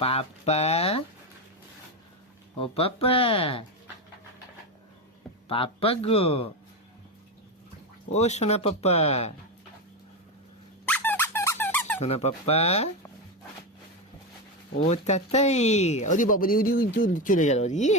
পাপা, ও পাপা, পাপা গো, ও সোনা পাপা, সোনা পাপা, ও তাতাই, ওরে বাবা রে, চলে গেল রে।